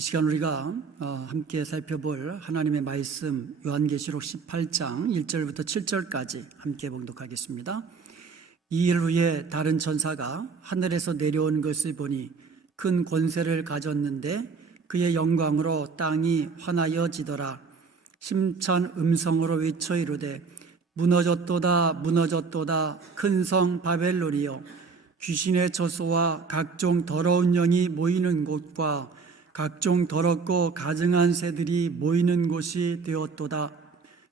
이 시간 우리가 함께 살펴볼 하나님의 말씀 요한계시록 18장 1절부터 7절까지 함께 봉독하겠습니다. 이 일 후에 다른 천사가 하늘에서 내려온 것을 보니 큰 권세를 가졌는데 그의 영광으로 땅이 환하여지더라. 심찬 음성으로 외쳐 이르되 무너졌도다 무너졌도다 큰 성 바벨론이여, 귀신의 처소와 각종 더러운 영이 모이는 곳과 각종 더럽고 가증한 새들이 모이는 곳이 되었도다.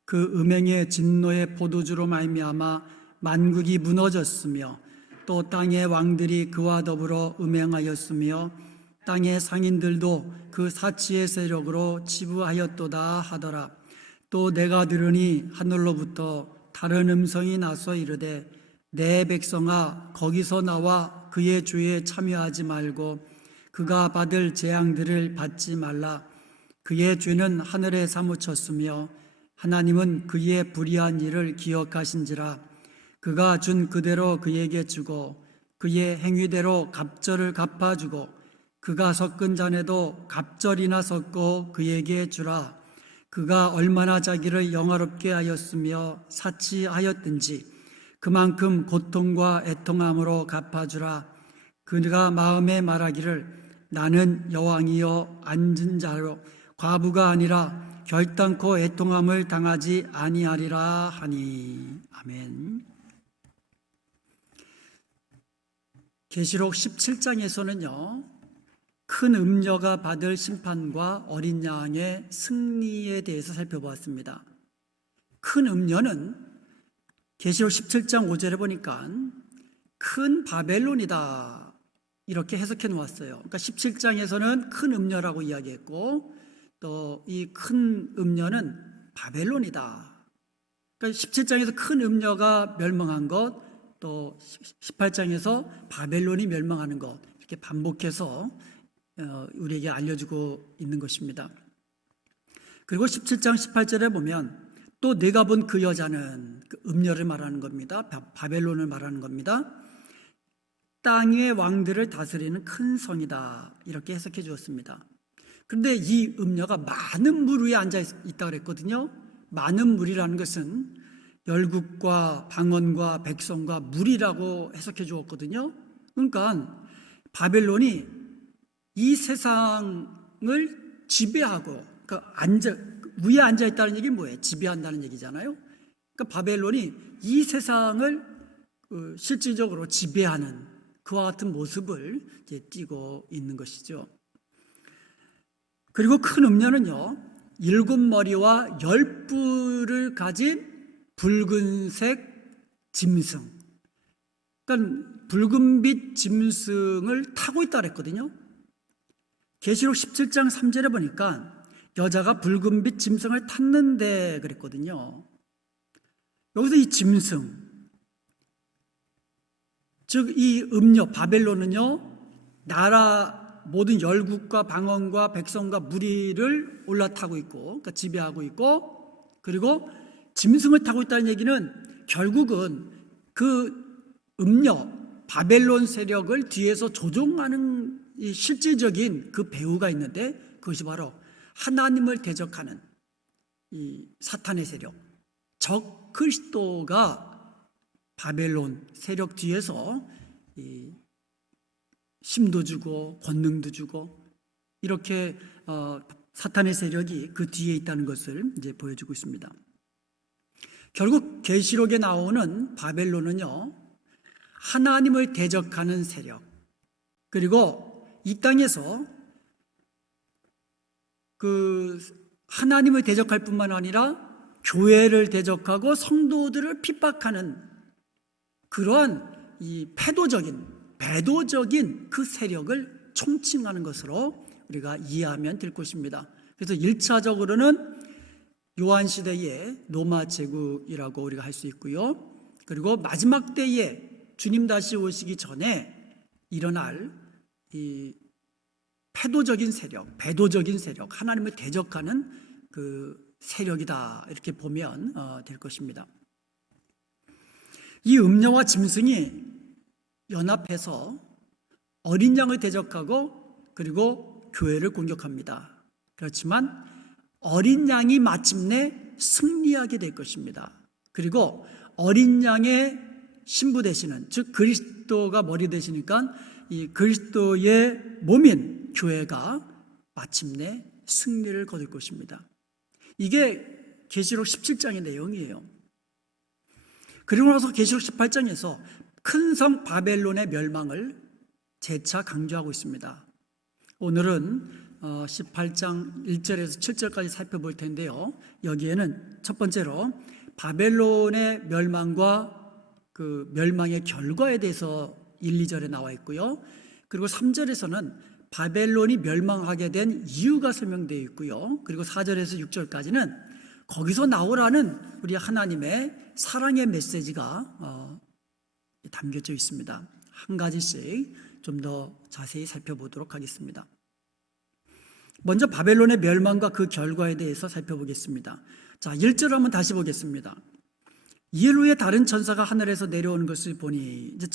그 음행의 진노의 포도주로 말미암아 만국이 무너졌으며 또 땅의 왕들이 그와 더불어 음행하였으며 땅의 상인들도 그 사치의 세력으로 치부하였도다 하더라. 또 내가 들으니 하늘로부터 다른 음성이 나서 이르되 내 백성아 거기서 나와 그의 죄에 참여하지 말고 그가 받을 재앙들을 받지 말라. 그의 죄는 하늘에 사무쳤으며 하나님은 그의 불의한 일을 기억하신지라. 그가 준 그대로 그에게 주고 그의 행위대로 갑절을 갚아주고 그가 섞은 잔에도 갑절이나 섞고 그에게 주라. 그가 얼마나 자기를 영화롭게 하였으며 사치하였든지 그만큼 고통과 애통함으로 갚아주라. 그가 마음에 말하기를 나는 여왕이여 앉은 자로 과부가 아니라 결단코 애통함을 당하지 아니하리라 하니. 아멘. 계시록 17장에서는요 큰 음녀가 받을 심판과 어린 양의 승리에 대해서 살펴보았습니다. 큰 음녀는 계시록 17장 5절에 보니까 큰 바벨론이다 이렇게 해석해 놓았어요. 그러니까 17장에서는 큰 음녀라고 이야기했고 또 이 큰 음녀는 바벨론이다. 그러니까 17장에서 큰 음녀가 멸망한 것, 또 18장에서 바벨론이 멸망하는 것, 이렇게 반복해서 우리에게 알려주고 있는 것입니다. 그리고 17장 18절에 보면 또 내가 본 그 여자는 그 음녀를 말하는 겁니다. 바벨론을 말하는 겁니다. 땅의 왕들을 다스리는 큰 성이다 이렇게 해석해 주었습니다. 그런데 이 음녀가 많은 물 위에 앉아 있다고 그랬거든요. 많은 물이라는 것은 열국과 방언과 백성과 물이라고 해석해 주었거든요. 그러니까 바벨론이 이 세상을 지배하고 위에 앉아 있다는 얘기는 뭐예요? 지배한다는 얘기잖아요. 그러니까 바벨론이 이 세상을 실질적으로 지배하는 그와 같은 모습을 띠고 있는 것이죠. 그리고 큰 음녀는요 7머리와 10뿔을 가진 붉은색 짐승, 그러니까 붉은빛 짐승을 타고 있다 그랬거든요. 계시록 17장 3절에 보니까 여자가 붉은빛 짐승을 탔는데 그랬거든요. 여기서 이 짐승, 즉 이 음녀 바벨론은요 나라 모든 열국과 방언과 백성과 무리를 올라타고 있고, 그러니까 지배하고 있고, 그리고 짐승을 타고 있다는 얘기는 결국은 그 음녀 바벨론 세력을 뒤에서 조종하는 이 실질적인 그 배후가 있는데 그것이 바로 하나님을 대적하는 이 사탄의 세력, 적 그리스도가 바벨론 세력 뒤에서 힘도 주고 권능도 주고 이렇게 사탄의 세력이 그 뒤에 있다는 것을 이제 보여주고 있습니다. 결국 계시록에 나오는 바벨론은요 하나님을 대적하는 세력, 그리고 이 땅에서 그 하나님을 대적할 뿐만 아니라 교회를 대적하고 성도들을 핍박하는 그러한 이 배도적인 그 세력을 총칭하는 것으로 우리가 이해하면 될 것입니다. 그래서 1차적으로는 요한시대의 로마 제국이라고 우리가 할 수 있고요. 그리고 마지막 때에 주님 다시 오시기 전에 일어날 이 배도적인 세력, 하나님을 대적하는 그 세력이다 이렇게 보면 될 것입니다. 이 음녀와 짐승이 연합해서 어린 양을 대적하고 그리고 교회를 공격합니다. 그렇지만 어린 양이 마침내 승리하게 될 것입니다. 그리고 어린 양의 신부 되시는, 즉 그리스도가 머리 되시니까 이 그리스도의 몸인 교회가 마침내 승리를 거둘 것입니다. 이게 계시록 17장의 내용이에요. 그리고 나서 계시록 18장에서 큰 성 바벨론의 멸망을 재차 강조하고 있습니다. 오늘은 18장 1절에서 7절까지 살펴볼 텐데요. 여기에는 첫 번째로 바벨론의 멸망과 그 멸망의 결과에 대해서 1, 2절에 나와 있고요. 그리고 3절에서는 바벨론이 멸망하게 된 이유가 설명되어 있고요. 그리고 4절에서 6절까지는 거기서 나오라는 우리 하나님의 사랑의 메시지가 담겨져 있습니다. 한 가지씩 좀 더 자세히 살펴보도록 하겠습니다. 먼저 바벨론의 멸망과 그 결과에 대해서 살펴보겠습니다. 자, 1절 한번 다시 보겠습니다. 이일 후에 다른 천사가 하늘에서 내려오는 것을 보니, 이제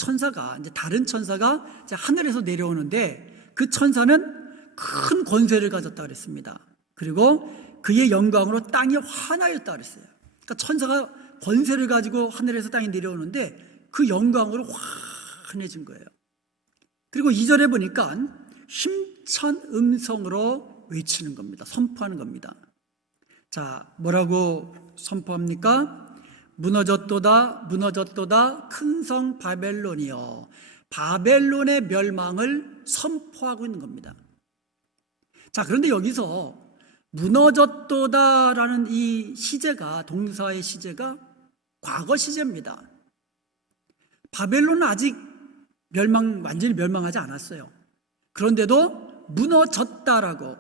다른 천사가 이제 하늘에서 내려오는데 그 천사는 큰 권세를 가졌다 그랬습니다. 그리고 그의 영광으로 땅이 환하였다 그랬어요. 그러니까 천사가 권세를 가지고 하늘에서 땅에 내려오는데 그 영광으로 환해진 거예요. 그리고 2절에 보니까 힘찬 음성으로 외치는 겁니다. 선포하는 겁니다. 자, 뭐라고 선포합니까? 무너졌도다, 무너졌도다, 큰 성 바벨론이여. 바벨론의 멸망을 선포하고 있는 겁니다. 자, 그런데 여기서 무너졌도다라는 이 시제가, 동사의 시제가 과거 시제입니다. 바벨론은 아직 완전히 멸망하지 않았어요. 그런데도 무너졌다라고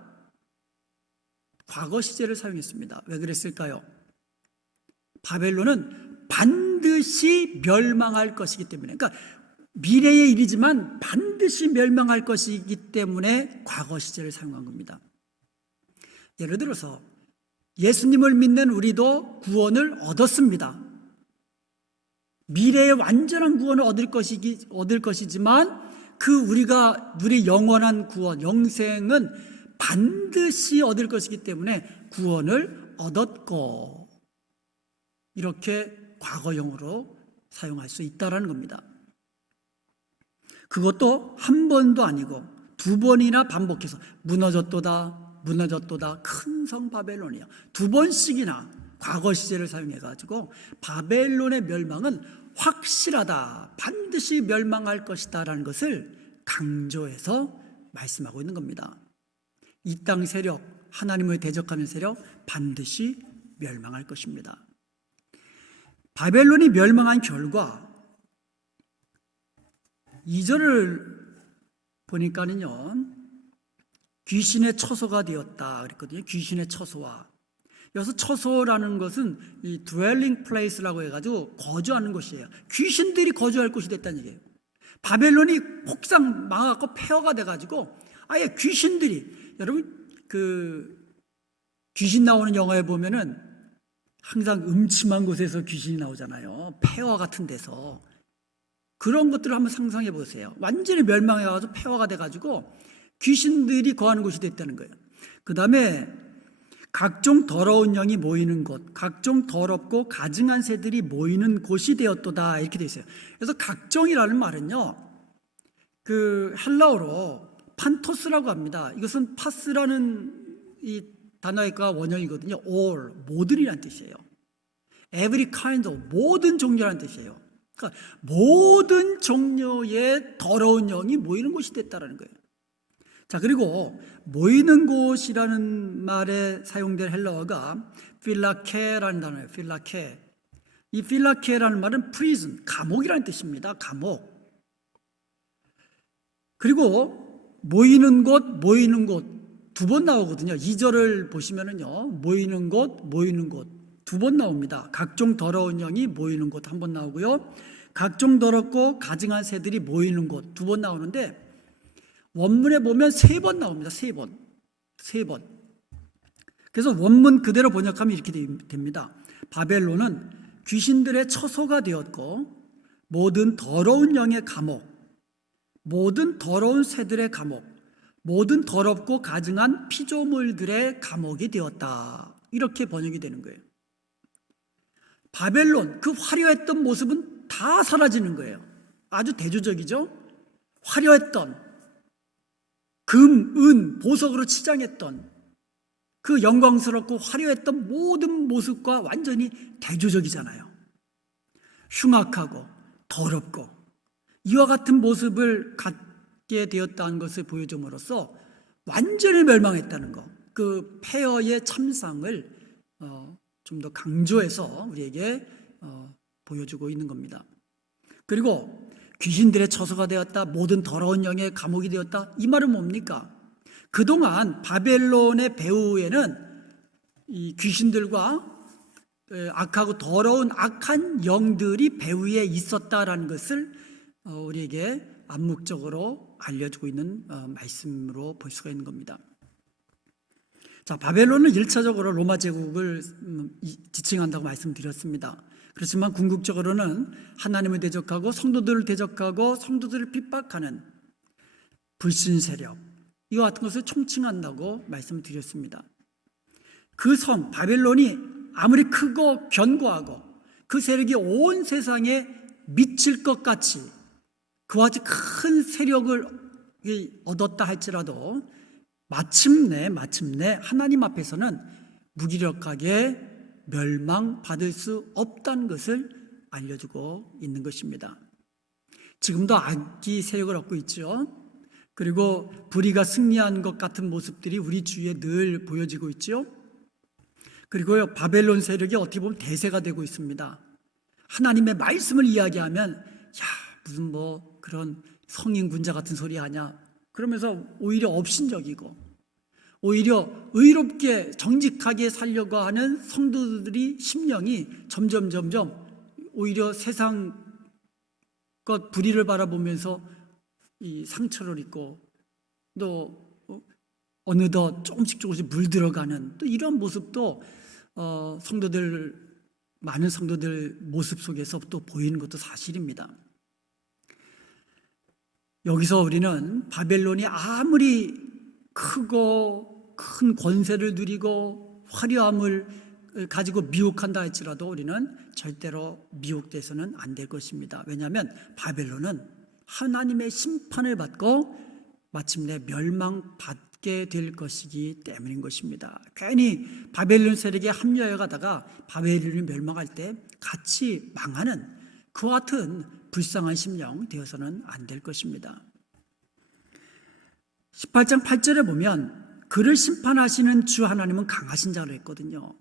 과거 시제를 사용했습니다. 왜 그랬을까요? 바벨론은 반드시 멸망할 것이기 때문에, 그러니까 미래의 일이지만 반드시 멸망할 것이기 때문에 과거 시제를 사용한 겁니다. 예를 들어서 예수님을 믿는 우리도 구원을 얻었습니다. 미래의 완전한 구원을 얻을 것이지만 우리 영원한 구원, 영생은 반드시 얻을 것이기 때문에 구원을 얻었고, 이렇게 과거형으로 사용할 수 있다는 겁니다. 그것도 한 번도 아니고 두 번이나 반복해서 무너졌도다, 무너졌도다, 큰 성 바벨론이야. 두 번씩이나 과거 시제를 사용해가지고 바벨론의 멸망은 확실하다, 반드시 멸망할 것이다 라는 것을 강조해서 말씀하고 있는 겁니다. 이 땅 세력, 하나님을 대적하는 세력 반드시 멸망할 것입니다. 바벨론이 멸망한 결과 2절을 보니까는요, 귀신의 처소가 되었다 그랬거든요. 귀신의 처소와. 여기서 처소라는 것은 이 dwelling place라고 해가지고 거주하는 곳이에요. 귀신들이 거주할 곳이 됐다는 얘기예요. 바벨론이 폭삭 망하고 폐허가 돼가지고 아예 귀신들이, 여러분 귀신 나오는 영화에 보면은 항상 음침한 곳에서 귀신이 나오잖아요. 폐허 같은 데서. 그런 것들을 한번 상상해 보세요. 완전히 멸망해가지고 폐허가 돼가지고 귀신들이 거하는 곳이 됐다는 거예요. 그 다음에 각종 더러운 영이 모이는 곳, 각종 더럽고 가증한 새들이 모이는 곳이 되었도다, 이렇게 되어 있어요. 그래서 각종이라는 말은요, 헬라어로 판토스라고 합니다. 이것은 파스라는 이 단어가 원형이거든요. all, 모든이라는 뜻이에요. every kind of, 모든 종류라는 뜻이에요. 그러니까 모든 종류의 더러운 영이 모이는 곳이 됐다는 거예요. 자, 그리고 모이는 곳이라는 말에 사용된 헬라어가 필라케라는 단어예요. 필라케. 이 필라케라는 말은 prison, 감옥이라는 뜻입니다. 감옥. 그리고 모이는 곳 두 번 나오거든요. 2절을 보시면은요, 모이는 곳 두 번 나옵니다. 각종 더러운 영이 모이는 곳 한 번 나오고요, 각종 더럽고 가증한 새들이 모이는 곳 두 번 나오는데, 원문에 보면 3번 나옵니다. 3번. 그래서 원문 그대로 번역하면 이렇게 됩니다. 바벨론은 귀신들의 처소가 되었고, 모든 더러운 영의 감옥, 모든 더러운 새들의 감옥, 모든 더럽고 가증한 피조물들의 감옥이 되었다. 이렇게 번역이 되는 거예요. 바벨론, 그 화려했던 모습은 다 사라지는 거예요. 아주 대조적이죠. 화려했던 금, 은, 보석으로 치장했던 그 영광스럽고 화려했던 모든 모습과 완전히 대조적이잖아요. 흉악하고 더럽고 이와 같은 모습을 갖게 되었다는 것을 보여줌으로써 완전히 멸망했다는 것, 그 폐허의 참상을 좀 더 강조해서 우리에게 보여주고 있는 겁니다. 그리고 귀신들의 처소가 되었다, 모든 더러운 영의 감옥이 되었다, 이 말은 뭡니까? 그동안 바벨론의 배후에는 이 귀신들과 악하고 더러운 악한 영들이 배후에 있었다라는 것을 우리에게 암묵적으로 알려주고 있는 말씀으로 볼 수가 있는 겁니다. 자, 바벨론은 1차적으로 로마 제국을 지칭한다고 말씀드렸습니다. 그렇지만 궁극적으로는 하나님을 대적하고 성도들을 대적하고 성도들을 핍박하는 불신 세력, 이와 같은 것을 총칭한다고 말씀드렸습니다. 그 성 바벨론이 아무리 크고 견고하고 그 세력이 온 세상에 미칠 것 같이 그와 같이 큰 세력을 얻었다 할지라도 마침내 하나님 앞에서는 무기력하게 멸망받을 수 없다는 것을 알려주고 있는 것입니다. 지금도 악이 세력을 얻고 있죠. 그리고 불의가 승리한 것 같은 모습들이 우리 주위에 늘 보여지고 있죠. 그리고 바벨론 세력이 어떻게 보면 대세가 되고 있습니다. 하나님의 말씀을 이야기하면 무슨 그런 성인 군자 같은 소리 하냐, 그러면서 오히려 업신적이고 오히려 의롭게 정직하게 살려고 하는 성도들이 심령이 점점 오히려 세상 것 불의를 바라보면서 이 상처를 입고 또 어느덧 조금씩 물들어가는 또 이런 모습도 많은 성도들 모습 속에서 또 보이는 것도 사실입니다. 여기서 우리는 바벨론이 아무리 크고 큰 권세를 누리고 화려함을 가지고 미혹한다 할지라도 우리는 절대로 미혹돼서는 안 될 것입니다. 왜냐하면 바벨론은 하나님의 심판을 받고 마침내 멸망받게 될 것이기 때문인 것입니다. 괜히 바벨론 세력에 합류해 가다가 바벨론이 멸망할 때 같이 망하는 그와 같은 불쌍한 심령 되어서는 안 될 것입니다. 18장 8절에 보면 그를 심판하시는 주 하나님은 강하신 자로 했거든요.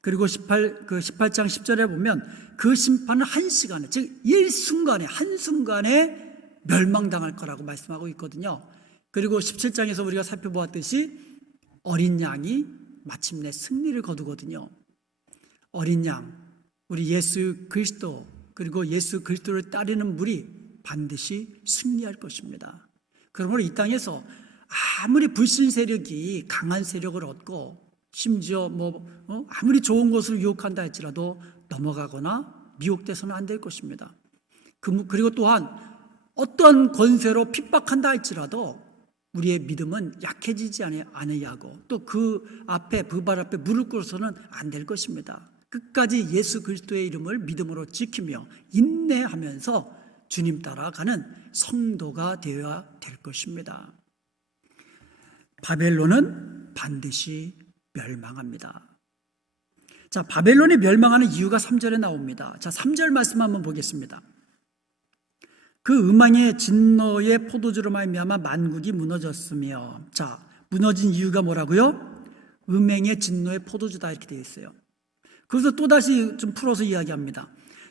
그리고 18장 10절에 보면 그 심판은 한 시간에, 즉 일순간에, 한순간에 멸망당할 거라고 말씀하고 있거든요. 그리고 17장에서 우리가 살펴보았듯이 어린 양이 마침내 승리를 거두거든요. 어린 양, 우리 예수 그리스도, 그리고 예수 그리스도를 따르는 물이 반드시 승리할 것입니다. 그러므로 이 땅에서 아무리 불신 세력이 강한 세력을 얻고 심지어 아무리 좋은 것을 유혹한다 할지라도 넘어가거나 미혹돼서는 안 될 것입니다. 그리고 또한 어떠한 권세로 핍박한다 할지라도 우리의 믿음은 약해지지 않아야 하고 또 그 발 앞에 무릎 꿇어서는 안 될 것입니다. 끝까지 예수 그리스도의 이름을 믿음으로 지키며 인내하면서 주님 따라가는 성도가 되어야 될 것입니다. 바벨론은 반드시 멸망합니다. 자, 바벨론이 멸망하는 이유가 3절에 나옵니다. 자, 3절 말씀 한번 보겠습니다. 그 음행의 진노의 포도주로 말미암아 만국이 무너졌으며, 자, 무너진 이유가 뭐라고요? 음행의 진노의 포도주다 이렇게 되어 있어요. 그래서 또다시 좀 풀어서 이야기합니다.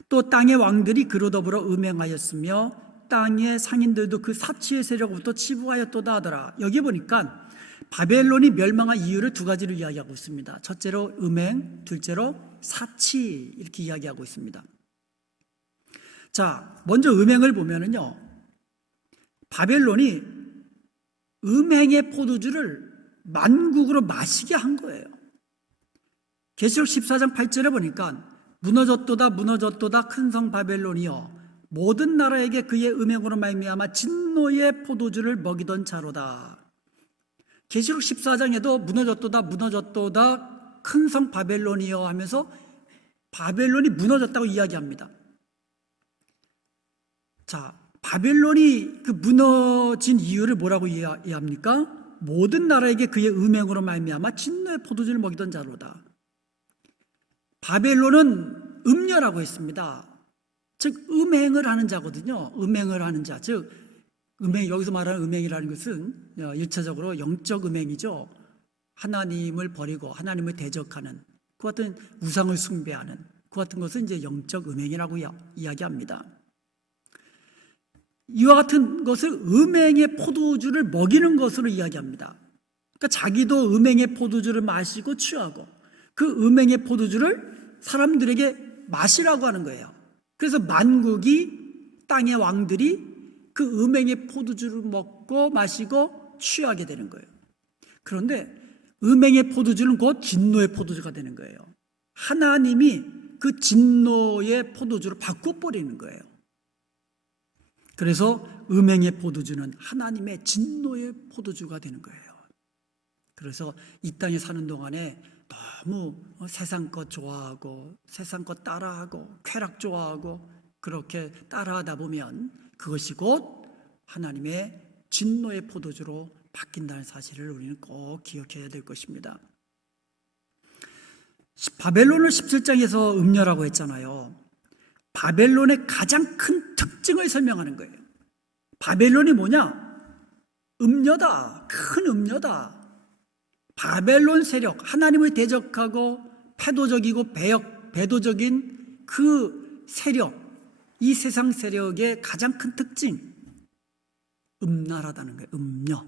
또 땅의 왕들이 그로 더불어 음행하였으며 땅의 상인들도 그 사치의 세력으로부터 치부하였도다 하더라. 여기 보니까 바벨론이 멸망한 이유를 두 가지로 이야기하고 있습니다. 첫째로 음행, 둘째로 사치, 이렇게 이야기하고 있습니다. 자, 먼저 음행을 보면은요, 바벨론이 음행의 포도주를 만국으로 마시게 한 거예요. 계시록 14장 8절에 보니까 무너졌도다 무너졌도다 큰 성 바벨론이여 모든 나라에게 그의 음행으로 말미암아 진노의 포도주를 먹이던 자로다. 계시록 14장에도 무너졌도다 큰 성 바벨론이여 하면서 바벨론이 무너졌다고 이야기합니다. 자, 바벨론이 그 무너진 이유를 뭐라고 이해합니까? 모든 나라에게 그의 음행으로 말미암아 진노의 포도주를 먹이던 자로다. 바벨론은 음녀라고 했습니다. 즉 음행을 하는 자거든요. 음행을 하는 자, 즉 여기서 말하는 음행이라는 것은 일차적으로 영적 음행이죠. 하나님을 버리고 하나님을 대적하는 그 같은 우상을 숭배하는 그 같은 것은 이제 영적 음행이라고 이야기합니다. 이와 같은 것을 음행의 포도주를 먹이는 것으로 이야기합니다. 그러니까 자기도 음행의 포도주를 마시고 취하고 그 음행의 포도주를 사람들에게 마시라고 하는 거예요. 그래서 만국이 땅의 왕들이 그 음행의 포도주를 먹고 마시고 취하게 되는 거예요. 그런데 음행의 포도주는 곧 진노의 포도주가 되는 거예요. 하나님이 그 진노의 포도주를 바꿔버리는 거예요. 그래서 음행의 포도주는 하나님의 진노의 포도주가 되는 거예요. 그래서 이 땅에 사는 동안에 너무 세상 것 좋아하고 세상 것 따라하고 쾌락 좋아하고 그렇게 따라하다 보면 그것이 곧 하나님의 진노의 포도주로 바뀐다는 사실을 우리는 꼭 기억해야 될 것입니다. 바벨론을 17장에서 음녀라고 했잖아요. 바벨론의 가장 큰 특징을 설명하는 거예요. 바벨론이 뭐냐? 음녀다. 큰 음녀다. 바벨론 세력, 하나님을 대적하고 패도적이고 배도적인 그 세력, 이 세상 세력의 가장 큰 특징, 음란하다는 거예요. 음녀.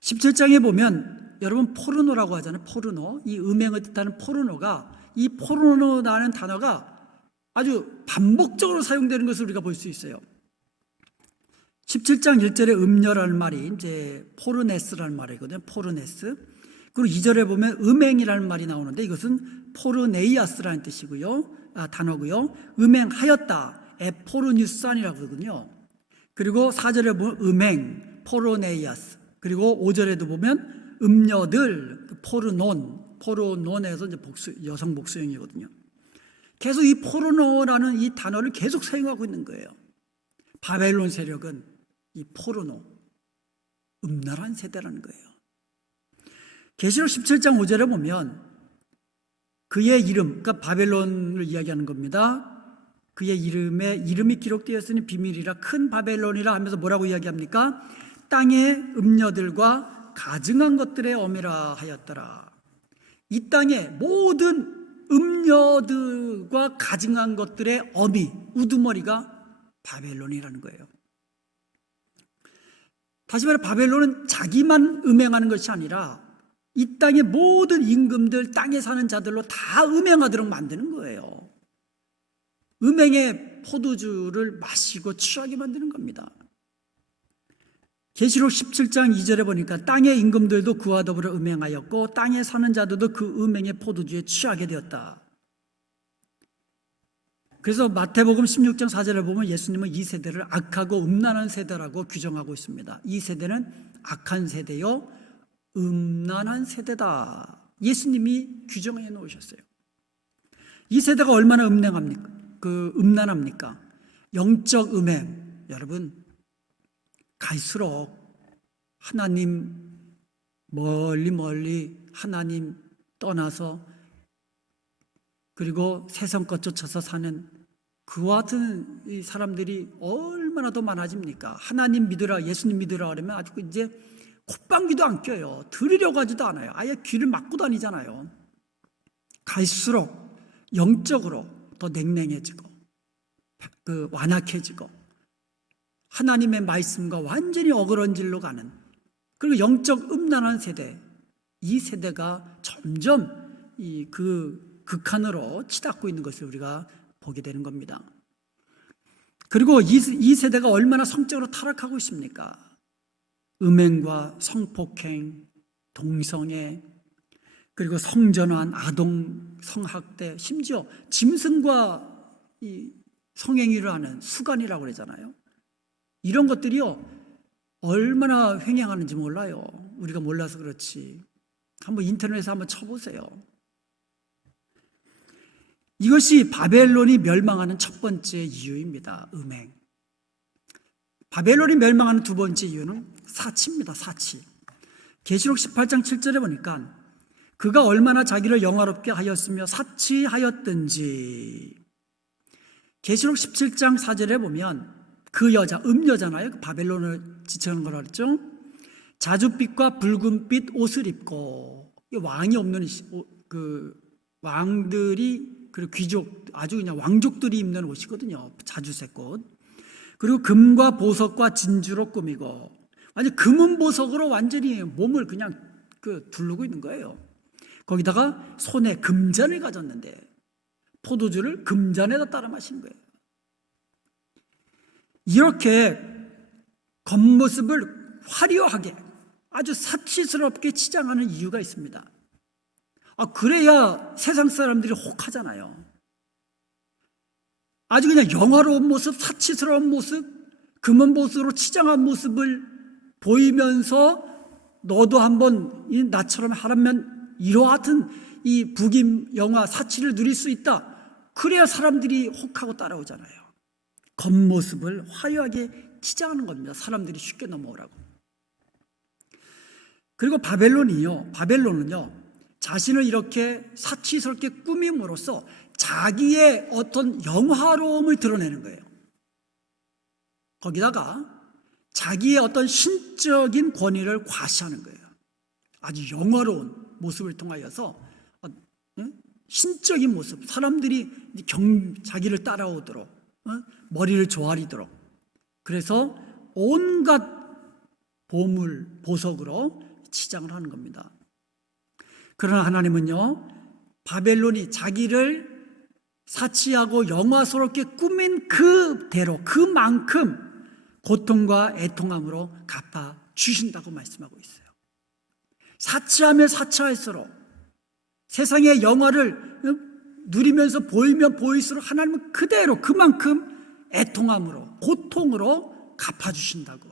17장에 보면 여러분 포르노라고 하잖아요. 포르노. 이 음행을 뜻하는 포르노가, 이 포르노라는 단어가 아주 반복적으로 사용되는 것을 우리가 볼 수 있어요. 17장 1절에 음녀라는 말이 이제 포르네스라는 말이거든요. 포르네스. 그리고 2절에 보면 음행이라는 말이 나오는데 이것은 포르네이아스라는 뜻이고요. 단어고요. 음행하였다. 에포르뉴산이라고 하거든요. 그리고 4절에 보면 음행, 포르네이아스. 그리고 5절에도 보면 음녀들, 포르논에서 이제 여성 복수형이거든요. 계속 이 포르노라는 이 단어를 계속 사용하고 있는 거예요. 바벨론 세력은 이 포르노, 음란한 세대라는 거예요. 계시록 17장 5절에 보면 그의 이름, 그러니까 바벨론을 이야기하는 겁니다. 그의 이름이 기록되었으니 비밀이라 큰 바벨론이라 하면서 뭐라고 이야기합니까? 땅의 음녀들과 가증한 것들의 어미라 하였더라. 이 땅의 모든 음녀들과 가증한 것들의 어미, 우두머리가 바벨론이라는 거예요. 다시 말해 바벨론은 자기만 음행하는 것이 아니라 이 땅의 모든 임금들, 땅에 사는 자들로 다 음행하도록 만드는 거예요. 음행의 포도주를 마시고 취하게 만드는 겁니다. 계시록 17장 2절에 보니까 땅의 임금들도 그와 더불어 음행하였고 땅에 사는 자들도 그 음행의 포도주에 취하게 되었다. 그래서 마태복음 16장 4절에 보면 예수님은 이 세대를 악하고 음란한 세대라고 규정하고 있습니다. 이 세대는 악한 세대요, 음란한 세대다. 예수님이 규정해 놓으셨어요. 이 세대가 얼마나 음란합니까? 영적 음행. 여러분, 갈수록 하나님 멀리 하나님 떠나서 그리고 세상 것 쫓아서 사는 그와 같은 이 사람들이 얼마나 더 많아집니까? 하나님 믿으라, 예수님 믿으라 그러면 아주 이제 콧방귀도 안 껴요. 들으려고 하지도 않아요. 아예 귀를 막고 다니잖아요. 갈수록 영적으로 더 냉랭해지고 완악해지고 하나님의 말씀과 완전히 어그러질로 가는, 그리고 영적 음란한 세대, 이 세대가 점점 그 극한으로 치닫고 있는 것을 우리가 보게 되는 겁니다. 그리고 이 세대가 얼마나 성적으로 타락하고 있습니까? 음행과 성폭행, 동성애, 그리고 성전환, 아동 성학대, 심지어 짐승과 이 성행위를 하는 수간이라고 그러잖아요. 이런 것들이요 얼마나 횡행하는지 몰라요. 우리가 몰라서 그렇지. 한번 인터넷에 한번 쳐보세요. 이것이 바벨론이 멸망하는 첫 번째 이유입니다. 음행. 바벨론이 멸망하는 두 번째 이유는 사치입니다. 사치. 계시록 18장 7절에 보니까 그가 얼마나 자기를 영화롭게 하였으며 사치하였든지. 계시록 17장 4절에 보면 그 여자, 음녀잖아요. 바벨론을 지칭하는 거라 그랬죠. 자줏빛과 붉은빛 옷을 입고, 왕이 없는 그 왕들이, 그리고 귀족, 아주 그냥 왕족들이 입는 옷이거든요. 자주색 옷. 그리고 금과 보석과 진주로 꾸미고, 완전 금은 보석으로 완전히 몸을 그냥 두르고 있는 거예요. 거기다가 손에 금잔을 가졌는데 포도주를 금잔에다 따라 마시는 거예요. 이렇게 겉모습을 화려하게 아주 사치스럽게 치장하는 이유가 있습니다. 그래야 세상 사람들이 혹하잖아요. 아주 그냥 영화로운 모습, 사치스러운 모습, 금은 보석으로 치장한 모습을 보이면서 너도 한번 나처럼 하라면 이러한 이 북임 영화 사치를 누릴 수 있다. 그래야 사람들이 혹하고 따라오잖아요. 겉모습을 화려하게 치장하는 겁니다. 사람들이 쉽게 넘어오라고. 그리고 바벨론은요 자신을 이렇게 사치스럽게 꾸밈으로써 자기의 어떤 영화로움을 드러내는 거예요. 거기다가 자기의 어떤 신적인 권위를 과시하는 거예요. 아주 영화로운 모습을 통하여서 신적인 모습, 사람들이 자기를 따라오도록, 머리를 조아리도록, 그래서 온갖 보석으로 치장을 하는 겁니다. 그러나 하나님은요, 바벨론이 자기를 사치하고 영화스럽게 꾸민 그대로, 그만큼 고통과 애통함으로 갚아주신다고 말씀하고 있어요. 사치하면 사치할수록, 세상의 영화를 누리면서 보이면 보일수록 하나님은 그대로 그만큼 애통함으로, 고통으로 갚아주신다고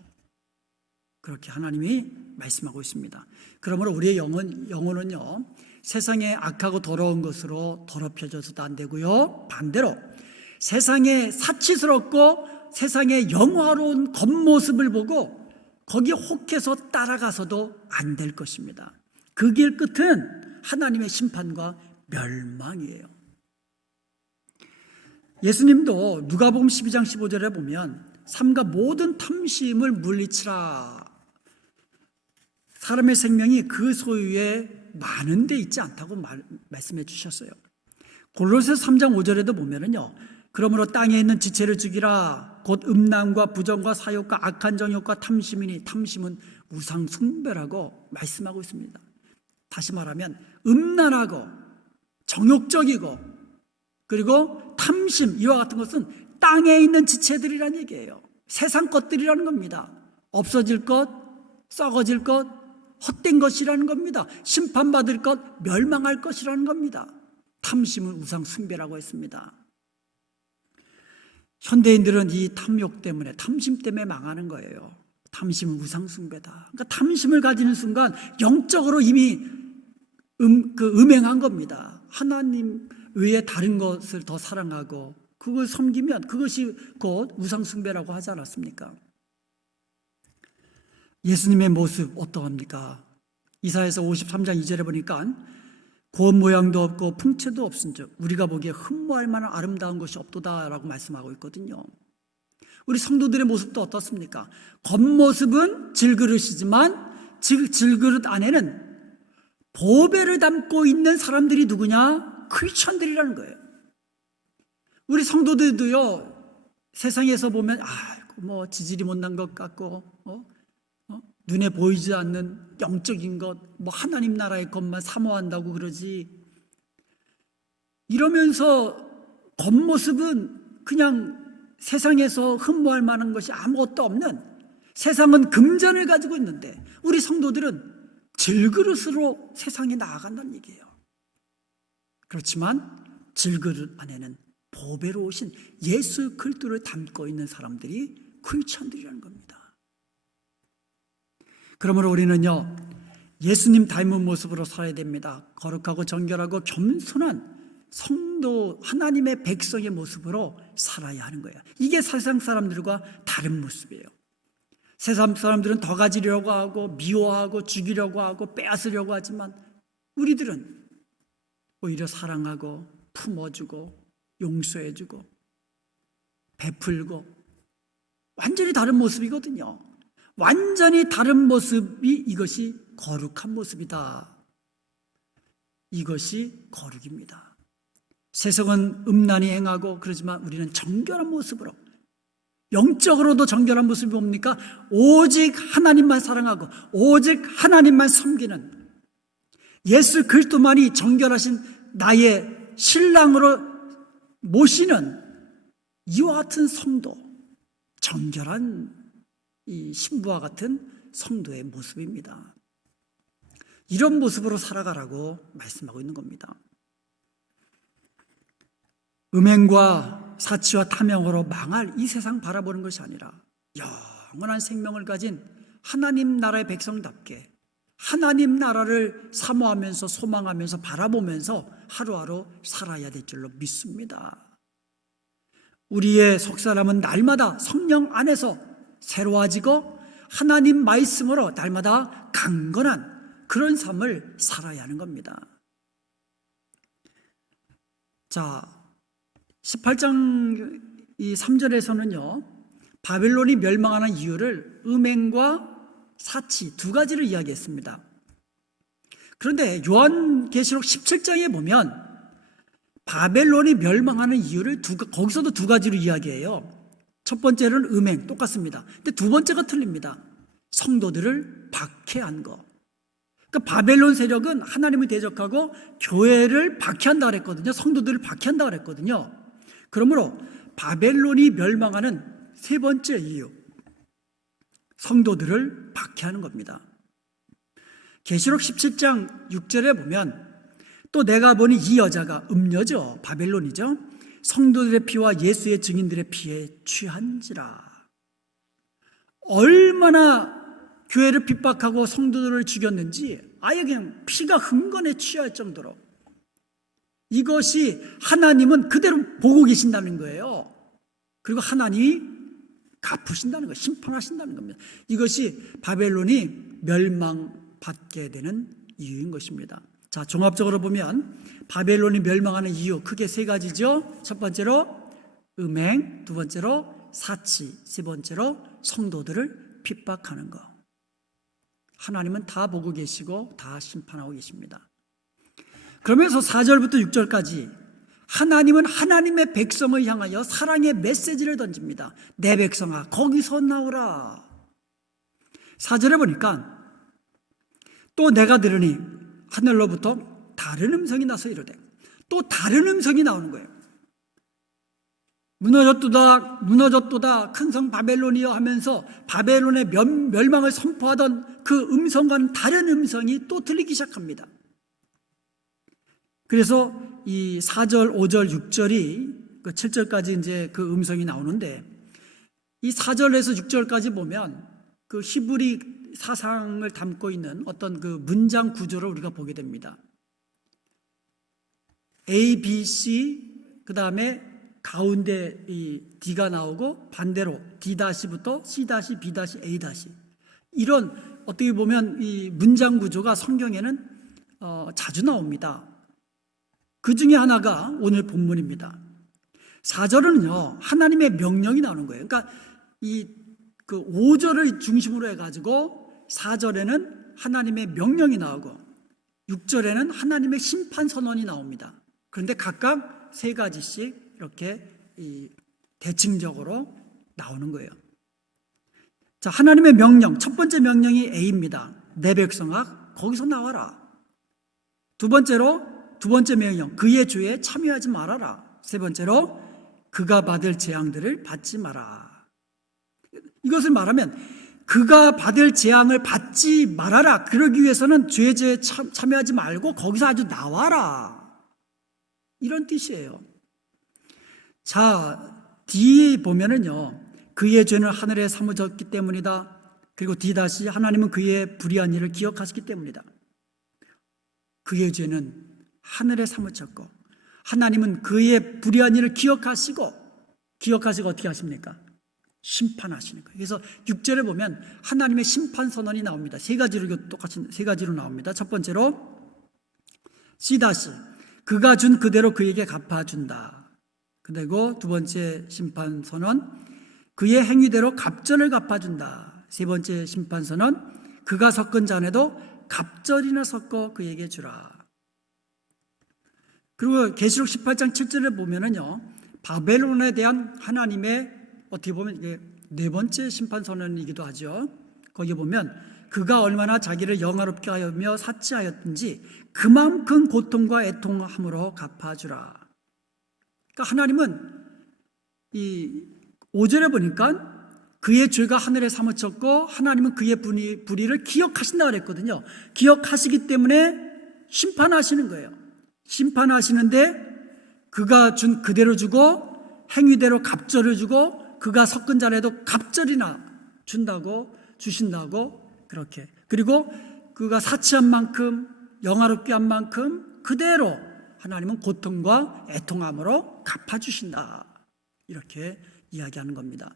그렇게 하나님이 말씀하고 있습니다. 그러므로 우리의 영혼은요 세상의 악하고 더러운 것으로 더럽혀져서도 안 되고요, 반대로 세상의 사치스럽고 세상의 영화로운 겉모습을 보고 거기에 혹해서 따라가서도 안 될 것입니다. 그 길 끝은 하나님의 심판과 멸망이에요. 예수님도 누가복음 12장 15절에 보면 삼가 모든 탐심을 물리치라. 사람의 생명이 그 소유에 많은 데 있지 않다고 말씀해 주셨어요. 골로새서 3장 5절에도 보면은요, 그러므로 땅에 있는 지체를 죽이라. 곧 음란과 부정과 사욕과 악한 정욕과 탐심이니 탐심은 우상 숭배라고 말씀하고 있습니다. 다시 말하면 음란하고 정욕적이고 그리고 탐심, 이와 같은 것은 땅에 있는 지체들이라는 얘기예요. 세상 것들이라는 겁니다. 없어질 것, 썩어질 것, 헛된 것이라는 겁니다. 심판받을 것, 멸망할 것이라는 겁니다. 탐심은 우상 숭배라고 했습니다. 현대인들은 이 탐욕 때문에, 탐심 때문에 망하는 거예요. 탐심은 우상 숭배다. 그러니까 탐심을 가지는 순간 영적으로 이미 음행한 겁니다. 하나님 외에 다른 것을 더 사랑하고 그걸 섬기면 그것이 곧 우상 숭배라고 하지 않았습니까? 예수님의 모습 어떠합니까? 이사야서 53장 2절에 보니까 곧 모양도 없고 풍채도 없은즉 우리가 보기에 흠모할 만한 아름다운 것이 없도다라고 말씀하고 있거든요. 우리 성도들의 모습도 어떻습니까? 겉모습은 질그릇이지만 질그릇 안에는 보배를 담고 있는 사람들이 누구냐? 크리스천들이라는 거예요. 우리 성도들도요, 세상에서 보면 뭐 지질이 못난 것 같고 눈에 보이지 않는 영적인 것, 뭐 하나님 나라의 것만 사모한다고 그러지, 이러면서 겉모습은 그냥 세상에서 흠모할 만한 것이 아무것도 없는, 세상은 금전을 가지고 있는데 우리 성도들은 질그릇으로 세상에 나아간다는 얘기예요. 그렇지만 질그릇 안에는 보배로 오신 예수 그리스도를 담고 있는 사람들이 크리스천들이라는 겁니다. 그러므로 우리는요, 예수님 닮은 모습으로 살아야 됩니다. 거룩하고 정결하고 겸손한 성도, 하나님의 백성의 모습으로 살아야 하는 거예요. 이게 세상 사람들과 다른 모습이에요. 세상 사람들은 더 가지려고 하고 미워하고 죽이려고 하고 빼앗으려고 하지만 우리들은 오히려 사랑하고 품어주고 용서해주고 베풀고 완전히 다른 모습이거든요. 완전히 다른 모습이 이것이 거룩한 모습이다. 이것이 거룩입니다. 세상은 음란히 행하고 그러지만 우리는 정결한 모습으로, 영적으로도 정결한 모습이 뭡니까? 오직 하나님만 사랑하고 오직 하나님만 섬기는 예수 그리스도만이 정결하신 나의 신랑으로 모시는 이와 같은 성도, 정결한 이 신부와 같은 성도의 모습입니다. 이런 모습으로 살아가라고 말씀하고 있는 겁니다. 음행과 사치와 탐욕으로 망할 이 세상 바라보는 것이 아니라 영원한 생명을 가진 하나님 나라의 백성답게 하나님 나라를 사모하면서 소망하면서 바라보면서 하루하루 살아야 될 줄로 믿습니다. 우리의 속사람은 날마다 성령 안에서 새로워지고 하나님 말씀으로 날마다 강건한 그런 삶을 살아야 하는 겁니다. 자, 18장 3절에서는요, 바벨론이 멸망하는 이유를 음행과 사치 두 가지를 이야기했습니다. 그런데 요한계시록 17장에 보면 바벨론이 멸망하는 이유를 거기서도 두 가지로 이야기해요. 첫 번째는 음행, 똑같습니다. 근데 두 번째가 틀립니다. 성도들을 박해한 거. 그러니까 바벨론 세력은 하나님을 대적하고 교회를 박해한다 그랬거든요. 성도들을 박해한다 그랬거든요. 그러므로 바벨론이 멸망하는 세 번째 이유, 성도들을 박해하는 겁니다. 계시록 17장 6절에 보면 또 내가 보니 이 여자가 음녀죠, 바벨론이죠, 성도들의 피와 예수의 증인들의 피에 취한지라. 얼마나 교회를 핍박하고 성도들을 죽였는지 아예 그냥 피가 흥건해 취할 정도로, 이것이 하나님은 그대로 보고 계신다는 거예요. 그리고 하나님이 갚으신다는 거, 심판하신다는 겁니다. 이것이 바벨론이 멸망받게 되는 이유인 것입니다. 자, 종합적으로 보면 바벨론이 멸망하는 이유 크게 세 가지죠. 첫 번째로 음행, 두 번째로 사치, 세 번째로 성도들을 핍박하는 거. 하나님은 다 보고 계시고 다 심판하고 계십니다. 그러면서 4절부터 6절까지 하나님은 하나님의 백성을 향하여 사랑의 메시지를 던집니다. 내 백성아, 거기서 나오라. 4절에 보니까 또 내가 들으니 하늘로부터 다른 음성이 나서 이르되, 또 다른 음성이 나오는 거예요. 무너졌도다, 무너졌도다, 큰 성 바벨론이여 하면서 바벨론의 멸망을 선포하던 그 음성과는 다른 음성이 또 들리기 시작합니다. 그래서 이 4절, 5절, 6절이 그 7절까지 이제 그 음성이 나오는데, 이 4절에서 6절까지 보면 그 히브리 사상을 담고 있는 어떤 그 문장 구조를 우리가 보게 됩니다. A, B, C, 그 다음에 가운데 이 D가 나오고 반대로 D-부터 C-, B-, A-, 이런 어떻게 보면 이 문장 구조가 성경에는 자주 나옵니다. 그 중에 하나가 오늘 본문입니다. 4절은요, 하나님의 명령이 나오는 거예요. 그러니까 그 5절을 중심으로 해가지고 4절에는 하나님의 명령이 나오고 6절에는 하나님의 심판 선언이 나옵니다. 그런데 각각 세 가지씩 이렇게 대칭적으로 나오는 거예요. 자, 하나님의 명령, 첫 번째 명령이 A입니다. 내 백성아, 거기서 나와라. 두 번째 명령, 그의 죄에 참여하지 말아라. 세 번째로 그가 받을 재앙들을 받지 마라. 이것을 말하면 그가 받을 재앙을 받지 말아라. 그러기 위해서는 죄에 참여하지 말고 거기서 아주 나와라. 이런 뜻이에요. 자, 뒤에 보면은요, 그의 죄는 하늘에 사무졌기 때문이다. 그리고 D- 하나님은 그의 불의한 일을 기억하시기 때문이다. 그의 죄는 하늘에 사무쳤고 하나님은 그의 불의한 일을 기억하시고 어떻게 하십니까? 심판하시는 거예요. 그래서 6절에 보면 하나님의 심판 선언이 나옵니다. 세 가지로 똑같이 세 가지로 나옵니다. 첫 번째로 C- 그가 준 그대로 그에게 갚아준다. 그리고 두 번째 심판 선언 그의 행위대로 갑절을 갚아준다. 세 번째 심판 선언 그가 섞은 잔에도 갑절이나 섞어 그에게 주라. 그리고 계시록 18장 7절에 보면은요 바벨론에 대한 하나님의 어떻게 보면 이게 네 번째 심판 선언이기도 하죠. 거기 보면 그가 얼마나 자기를 영화롭게 하며 사치하였든지 그만큼 고통과 애통함으로 갚아주라. 그러니까 하나님은 이 5절에 보니까 그의 죄가 하늘에 사무쳤고 하나님은 그의 불의를 기억하신다 그랬거든요. 기억하시기 때문에 심판하시는 거예요. 심판하시는데 그가 준 그대로 주고 행위대로 갑절을 주고 그가 섞은 잔에도 갑절이나 주신다고 그렇게. 그리고 그가 사치한 만큼 영화롭게 한 만큼 그대로 하나님은 고통과 애통함으로 갚아주신다. 이렇게 이야기하는 겁니다.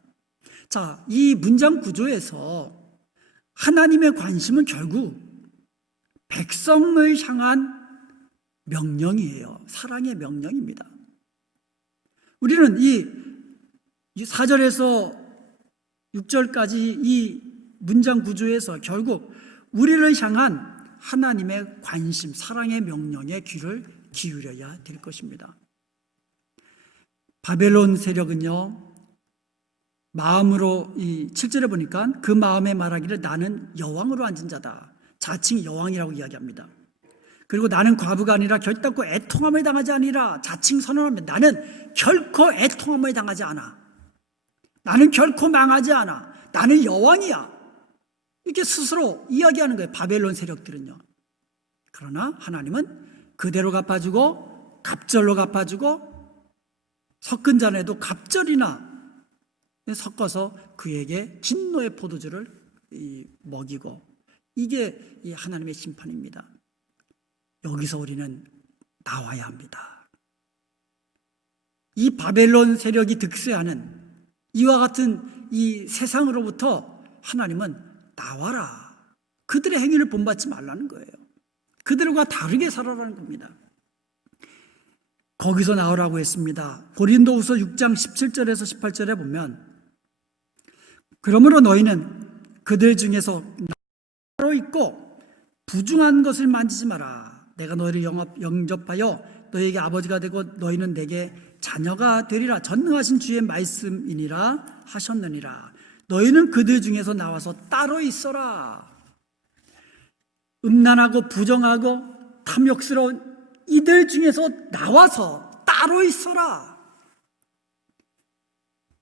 자, 이 문장 구조에서 하나님의 관심은 결국 백성을 향한 명령이에요. 사랑의 명령입니다. 우리는 이 4절에서 6절까지 이 문장 구조에서 결국 우리를 향한 하나님의 관심, 사랑의 명령에 귀를 기울여야 될 것입니다. 바벨론 세력은요, 마음으로 이 7절에 보니까 그 마음에 말하기를 나는 여왕으로 앉은 자다. 자칭 여왕이라고 이야기합니다. 그리고 나는 과부가 아니라 결단코 애통함을 당하지 아니라 자칭 선언하면 나는 결코 애통함을 당하지 않아. 나는 결코 망하지 않아. 나는 여왕이야. 이렇게 스스로 이야기하는 거예요. 바벨론 세력들은요. 그러나 하나님은 그대로 갚아주고 갑절로 갚아주고 섞은 잔에도 갑절이나 섞어서 그에게 진노의 포도주를 먹이고 이게 하나님의 심판입니다. 여기서 우리는 나와야 합니다. 이 바벨론 세력이 득세하는 이와 같은 이 세상으로부터 하나님은 나와라. 그들의 행위를 본받지 말라는 거예요. 그들과 다르게 살아라는 겁니다. 거기서 나오라고 했습니다. 고린도후서 6장 17절에서 18절에 보면 그러므로 너희는 그들 중에서 따로 있고 부중한 것을 만지지 마라. 내가 너희를 영접하여 너희에게 아버지가 되고 너희는 내게 자녀가 되리라. 전능하신 주의 말씀이니라 하셨느니라. 너희는 그들 중에서 나와서 따로 있어라. 음란하고 부정하고 탐욕스러운 이들 중에서 나와서 따로 있어라.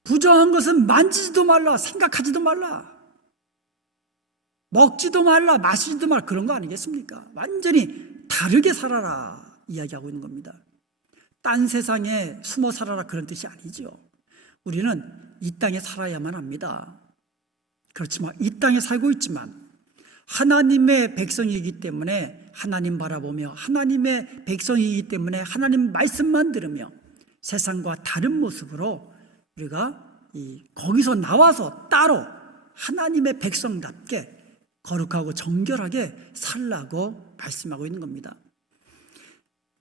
부정한 것은 만지지도 말라. 생각하지도 말라. 먹지도 말라. 마시지도 말라. 그런 거 아니겠습니까? 완전히 다르게 살아라 이야기하고 있는 겁니다. 딴 세상에 숨어 살아라 그런 뜻이 아니죠. 우리는 이 땅에 살아야만 합니다. 그렇지만 이 땅에 살고 있지만 하나님의 백성이기 때문에 하나님 바라보며 하나님의 백성이기 때문에 하나님 말씀만 들으며 세상과 다른 모습으로 우리가 거기서 나와서 따로 하나님의 백성답게 거룩하고 정결하게 살라고 말씀하고 있는 겁니다.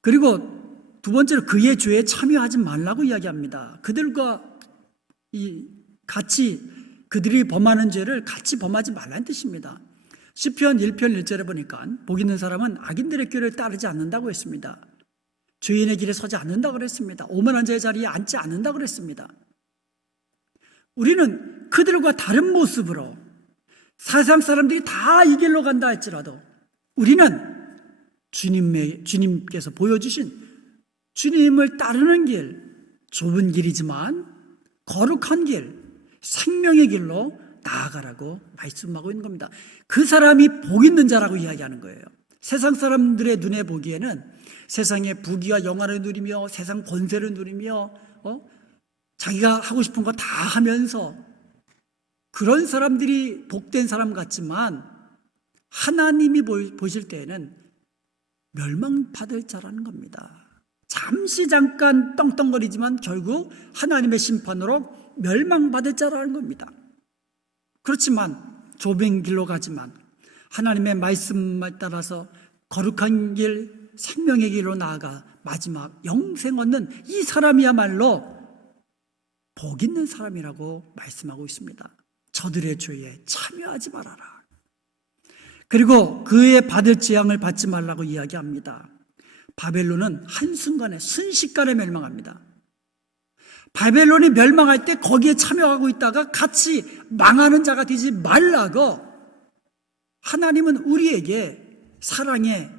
그리고 두 번째로 그의 죄에 참여하지 말라고 이야기합니다. 그들과 같이 그들이 범하는 죄를 같이 범하지 말라는 뜻입니다. 시편 1편 1절에 보니까 복 있는 사람은 악인들의 꾀를 따르지 않는다고 했습니다. 죄인의 길에 서지 않는다고 그랬습니다. 오만한 자의 자리에 앉지 않는다고 그랬습니다. 우리는 그들과 다른 모습으로 세상 사람들이 다 이 길로 간다 할지라도 우리는 주님께서 보여주신 주님을 따르는 길, 좁은 길이지만 거룩한 길, 생명의 길로 나아가라고 말씀하고 있는 겁니다. 그 사람이 복 있는 자라고 이야기하는 거예요. 세상 사람들의 눈에 보기에는 세상의 부귀와 영화를 누리며 세상 권세를 누리며 자기가 하고 싶은 거 다 하면서 그런 사람들이 복된 사람 같지만 하나님이 보실 때에는 멸망받을 자라는 겁니다. 잠시 잠깐 떵떵거리지만 결국 하나님의 심판으로 멸망받을 자라는 겁니다. 그렇지만 좁은 길로 가지만 하나님의 말씀에 따라서 거룩한 길, 생명의 길로 나아가 마지막 영생 얻는 이 사람이야말로 복 있는 사람이라고 말씀하고 있습니다. 저들의 죄에 참여하지 말아라. 그리고 그의 받을 재앙을 받지 말라고 이야기합니다. 바벨론은 한순간에 순식간에 멸망합니다. 바벨론이 멸망할 때 거기에 참여하고 있다가 같이 망하는 자가 되지 말라고 하나님은 우리에게 사랑의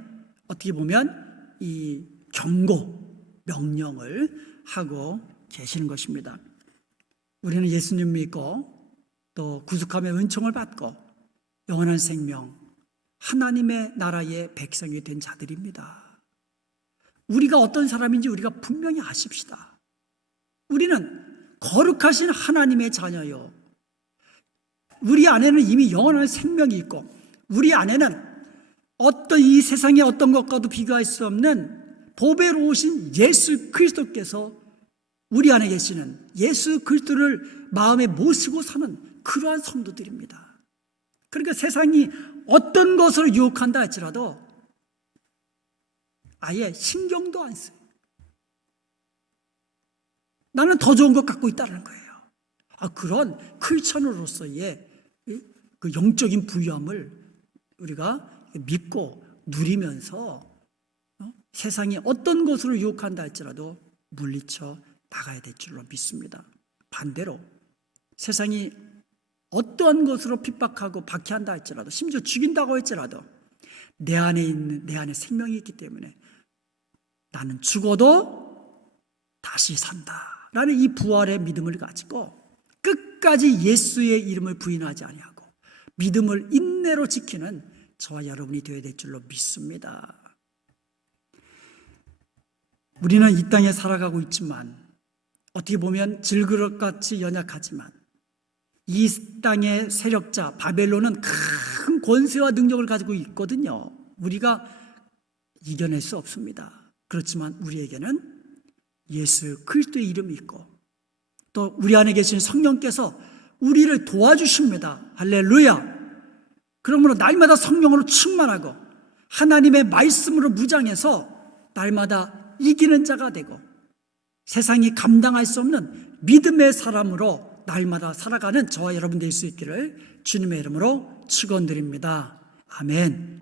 어떻게 보면 이 경고, 명령을 하고 계시는 것입니다. 우리는 예수님 믿고 또 구속함의 은총을 받고 영원한 생명, 하나님의 나라의 백성이 된 자들입니다. 우리가 어떤 사람인지 우리가 분명히 아십시다. 우리는 거룩하신 하나님의 자녀요. 우리 안에는 이미 영원한 생명이 있고 우리 안에는 어떤 이 세상의 어떤 것과도 비교할 수 없는 보배로우신 예수 그리스도께서 우리 안에 계시는 예수 그리스도를 마음에 모시고 사는 그러한 성도들입니다. 그러니까 세상이 어떤 것을 유혹한다 할지라도 아예 신경도 안 써요. 나는 더 좋은 것 갖고 있다는 거예요. 그런 크리스천으로서의 그 영적인 부유함을 우리가 믿고 누리면서 세상이 어떤 것으로 유혹한다 할지라도 물리쳐 나가야 될 줄로 믿습니다. 반대로 세상이 어떠한 것으로 핍박하고 박해한다 할지라도 심지어 죽인다고 할지라도 내 안에 생명이 있기 때문에 나는 죽어도 다시 산다라는 이 부활의 믿음을 가지고 끝까지 예수의 이름을 부인하지 아니하고 믿음을 인내로 지키는 저와 여러분이 되어야 될 줄로 믿습니다. 우리는 이 땅에 살아가고 있지만 어떻게 보면 질그릇같이 연약하지만 이 땅의 세력자 바벨론은 큰 권세와 능력을 가지고 있거든요. 우리가 이겨낼 수 없습니다. 그렇지만 우리에게는 예수 그리스도의 이름이 있고 또 우리 안에 계신 성령께서 우리를 도와주십니다. 할렐루야. 그러므로 날마다 성령으로 충만하고 하나님의 말씀으로 무장해서 날마다 이기는 자가 되고 세상이 감당할 수 없는 믿음의 사람으로 날마다 살아가는 저와 여러분 될 수 있기를 주님의 이름으로 축원드립니다. 아멘.